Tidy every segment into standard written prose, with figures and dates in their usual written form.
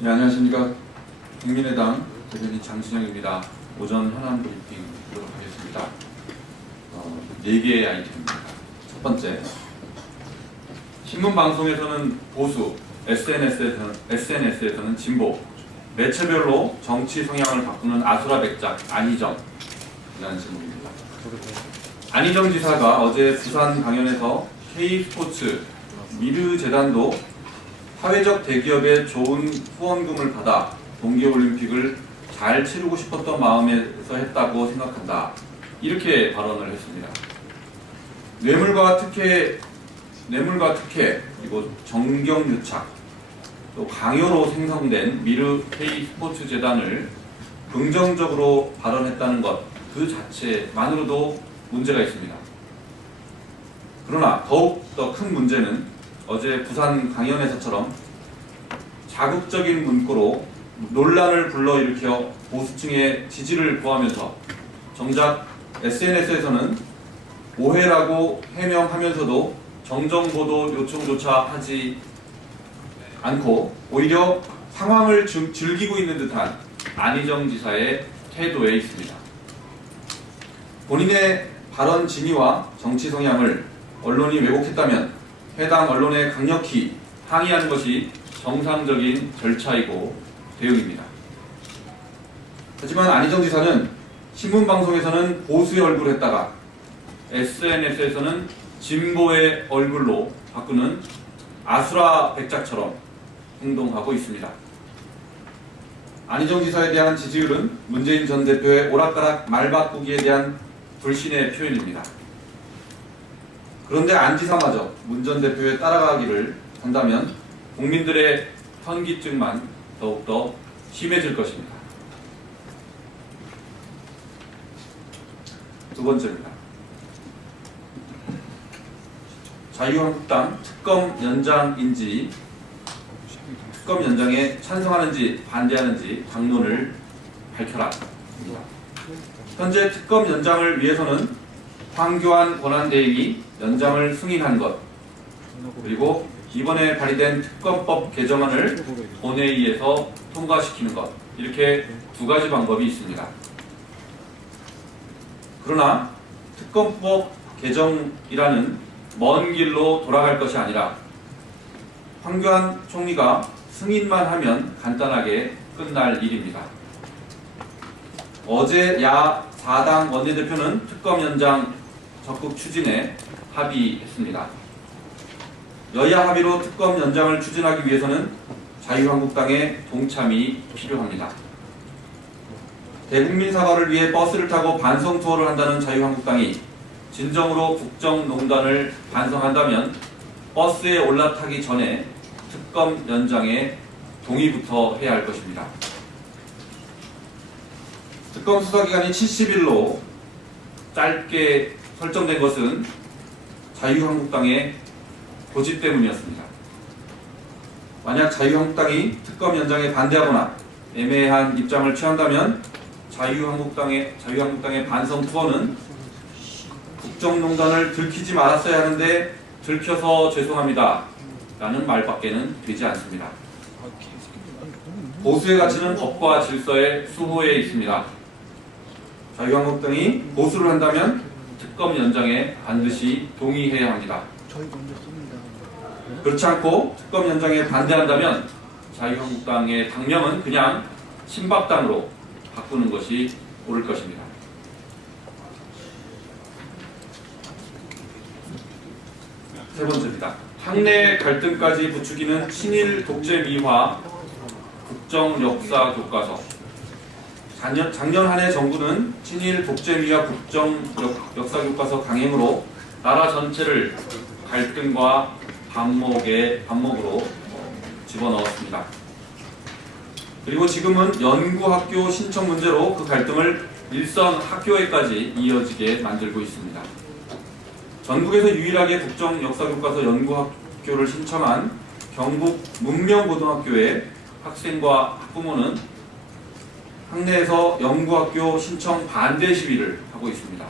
네, 안녕하십니까. 국민의당 대변인 장진영입니다. 오전 현안 브리핑 하도록 하겠습니다. 4개의 아이템입니다. 첫 번째, 신문방송에서는 보수, SNS에서는 진보, 매체별로 정치 성향을 바꾸는 아수라백작 안희정이라는 질문입니다. 안희정 지사가 어제 부산 강연에서 K스포츠 미르재단도 사회적 대기업의 좋은 후원금을 받아 동계올림픽을 잘 치르고 싶었던 마음에서 했다고 생각한다. 이렇게 발언을 했습니다. 뇌물과 특혜, 그리고 정경유착, 또 강요로 생성된 미르 K스포츠 재단을 긍정적으로 발언했다는 것, 그 자체만으로도 문제가 있습니다. 그러나 더욱 더 큰 문제는 어제 부산 강연에서처럼 자극적인 문구로 논란을 불러일으켜 보수층의 지지를 구하면서 정작 SNS에서는 오해라고 해명하면서도 정정보도 요청조차 하지 않고 오히려 상황을 즐기고 있는 듯한 안희정 지사의 태도에 있습니다. 본인의 발언 진위와 정치 성향을 언론이 왜곡했다면 해당 언론에 강력히 항의하는 것이 정상적인 절차이고 대응입니다. 하지만 안희정 지사는 신문방송에서는 보수의 얼굴을 했다가 SNS에서는 진보의 얼굴로 바꾸는 아수라 백작처럼 행동하고 있습니다. 안희정 지사에 대한 지지율은 문재인 전 대표의 오락가락 말바꾸기에 대한 불신의 표현입니다. 그런데 안 지사마저 문 전 대표에 따라가기를 한다면 국민들의 현기증만 더욱더 심해질 것입니다. 두 번째입니다. 자유한국당 특검 연장인지 특검 연장에 찬성하는지 반대하는지 당론을 밝혀라. 현재 특검 연장을 위해서는 황교안 권한대행이 연장을 승인한 것, 그리고 이번에 발의된 특검법 개정안을 본회의에서 통과시키는 것, 이렇게 두 가지 방법이 있습니다. 그러나 특검법 개정이라는 먼 길로 돌아갈 것이 아니라 황교안 총리가 승인만 하면 간단하게 끝날 일입니다. 어제 야 4당 원내대표는 특검 연장 적극 추진에 합의했습니다. 여야 합의로 특검 연장을 추진하기 위해서는 자유한국당의 동참이 필요합니다. 대국민 사과를 위해 버스를 타고 반성 투어를 한다는 자유한국당이 진정으로 국정농단을 반성한다면 버스에 올라타기 전에 특검 연장에 동의부터 해야 할 것입니다. 특검 수사기간이 70일로 짧게 설정된 것은 자유한국당의 고집 때문이었습니다. 만약 자유한국당이 특검 연장에 반대하거나 애매한 입장을 취한다면 자유한국당의 반성 투어는 국정농단을 들키지 말았어야 하는데 들켜서 죄송합니다 라는 말밖에는 되지 않습니다. 보수의 가치는 법과 질서의 수호에 있습니다. 자유한국당이 보수를 한다면 특검 연장에 반드시 동의해야 합니다. 그렇지 않고 특검 연장에 반대한다면 자유한국당의 당명은 그냥 친박당으로 바꾸는 것이 옳을 것입니다. 세 번째입니다. 학내 갈등까지 부추기는 친일 독재 미화 국정 역사 교과서. 작년 한 해 정부는 친일 독재 미화 국정 역사 교과서 강행으로 나라 전체를 갈등과 반목으로 집어넣었습니다. 그리고 지금은 연구학교 신청 문제로 그 갈등을 일선 학교에까지 이어지게 만들고 있습니다. 전국에서 유일하게 국정 역사 교과서 연구학교를 신청한 경북 문명고등학교의 학생과 학부모는 학내에서 연구학교 신청 반대 시위를 하고 있습니다.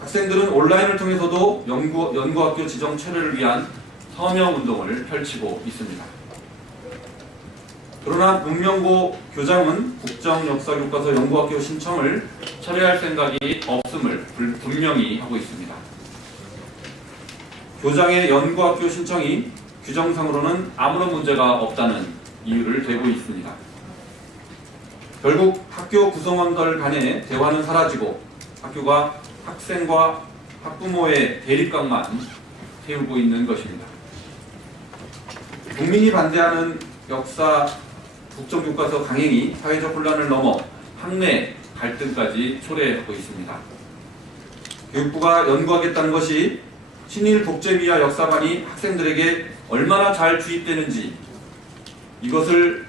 학생들은 온라인을 통해서도 연구학교 지정 철회를 위한 서명 운동을 펼치고 있습니다. 그러나 문명고 교장은 국정역사교과서 연구학교 신청을 철회할 생각이 없음을 분명히 하고 있습니다. 교장의 연구학교 신청이 규정상으로는 아무런 문제가 없다는 이유를 대고 있습니다. 결국 학교 구성원들 간의 대화는 사라지고 학교가 학생과 학부모의 대립각만 태우고 있는 것입니다. 국민이 반대하는 역사 국정교과서 강행이 사회적 혼란을 넘어 학내 갈등까지 초래하고 있습니다. 교육부가 연구하겠다는 것이 친일 독재미화 역사관이 학생들에게 얼마나 잘 주입되는지 이것을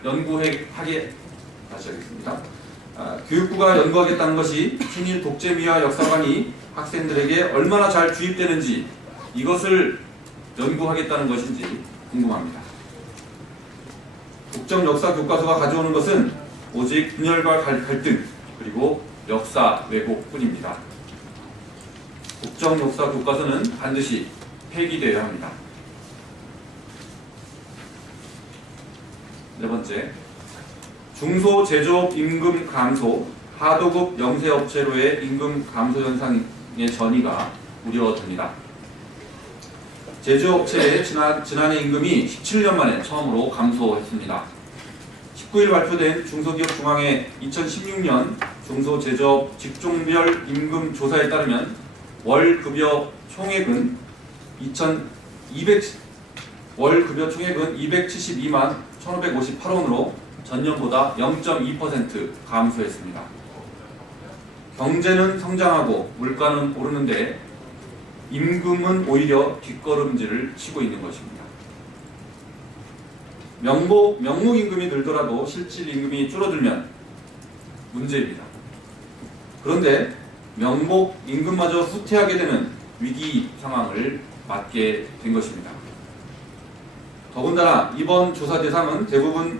다시 하겠습니다. 교육부가 연구하겠다는 것이 친일 독재미화 역사관이 학생들에게 얼마나 잘 주입되는지 이것을 연구하겠다는 것인지 궁금합니다. 국정역사교과서가 가져오는 것은 오직 분열과 갈등 그리고 역사 왜곡뿐입니다. 국정역사교과서는 반드시 폐기되어야 합니다. 네 번째, 중소제조업 임금 감소, 하도급 영세업체로의 임금 감소 현상의 전이가 우려됩니다. 제조업체의 지난해 임금이 17년 만에 처음으로 감소했습니다. 19일 발표된 중소기업중앙회 2016년 중소제조업 직종별 임금 조사에 따르면 월 급여 총액은 272만 1,558원으로 전년보다 0.2% 감소했습니다. 경제는 성장하고 물가는 오르는데 임금은 오히려 뒷걸음질을 치고 있는 것입니다. 명목임금이 늘더라도 실질임금이 줄어들면 문제입니다. 그런데 명목임금마저 후퇴하게 되는 위기 상황을 맞게 된 것입니다. 더군다나 이번 조사 대상은 대부분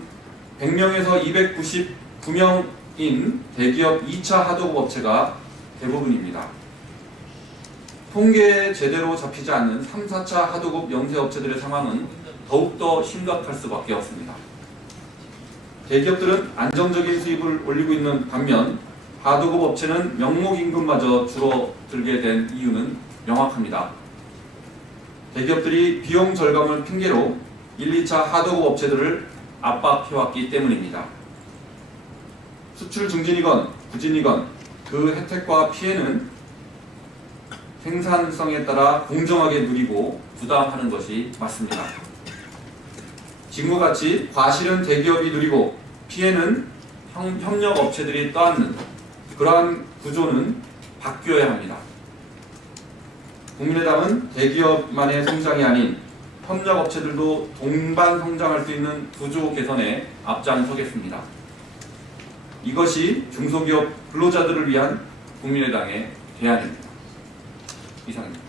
100명에서 299명인 대기업 2차 하도급 업체가 대부분입니다. 통계에 제대로 잡히지 않는 3, 4차 하도급 영세업체들의 상황은 더욱더 심각할 수밖에 없습니다. 대기업들은 안정적인 수입을 올리고 있는 반면 하도급 업체는 명목임금마저 줄어들게 된 이유는 명확합니다. 대기업들이 비용 절감을 핑계로 1, 2차 하도급 업체들을 압박해왔기 때문입니다. 수출 증진이건 부진이건 그 혜택과 피해는 생산성에 따라 공정하게 누리고 부담하는 것이 맞습니다. 지금과 같이 과실은 대기업이 누리고 피해는 협력업체들이 떠안는 그러한 구조는 바뀌어야 합니다. 국민의당은 대기업만의 성장이 아닌 협력업체들도 동반 성장할 수 있는 구조 개선에 앞장서겠습니다. 이것이 중소기업 근로자들을 위한 국민의당의 대안입니다. 이상입니다.